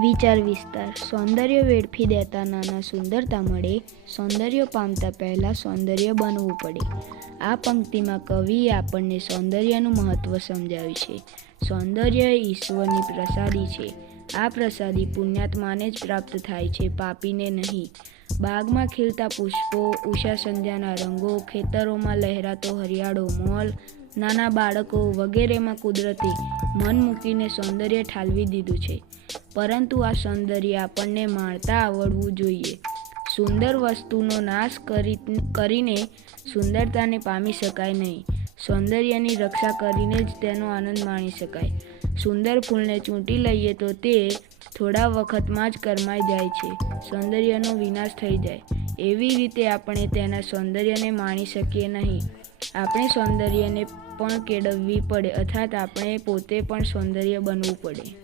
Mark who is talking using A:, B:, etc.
A: વિચાર વિસ્તાર. સૌંદર્ય વેડફી દેતા નાના સુંદરતા મળે. સૌંદર્ય પામતા પહેલાં સૌંદર્ય બનવું પડે. આ પંક્તિમાં કવિએ આપણને સૌંદર્યનું મહત્ત્વ સમજાવ્યું છે. સૌંદર્ય ઈશ્વરની પ્રસાદી છે. આ પ્રસાદી પુણ્યાત્માને જ પ્રાપ્ત થાય છે, પાપીને નહીં. બાગમાં ખીલતા પુષ્પો, ઉષા સંધ્યાના રંગો, ખેતરોમાં લહેરાતો હરિયાળો મોલ, નાના બાળકો વગેરેમાં કુદરતે મન મૂકીને સૌંદર્ય ઠાલવી દીધું છે. પરંતુ આ સૌંદર્ય આપણને માણતા આવડવું જોઈએ. સુંદર વસ્તુનો નાશ કરી, કરીને સુંદરતાને પામી શકાય નહીં. સૌંદર્યની રક્ષા કરીને જ તેનો આનંદ માણી શકાય. સુંદર ફૂલને ચૂંટી લઈએ તો તે થોડા વખતમાં જ કરમાઈ જાય છે. સૌંદર્યનો વિનાશ થઈ જાય. એવી રીતે આપણે તેના સૌંદર્યને માણી શકીએ નહીં. આપણે સૌંદર્યને પણ કેળવવી પડે અર્થાત આપણે પોતે પણ સૌંદર્ય બનવું પડે.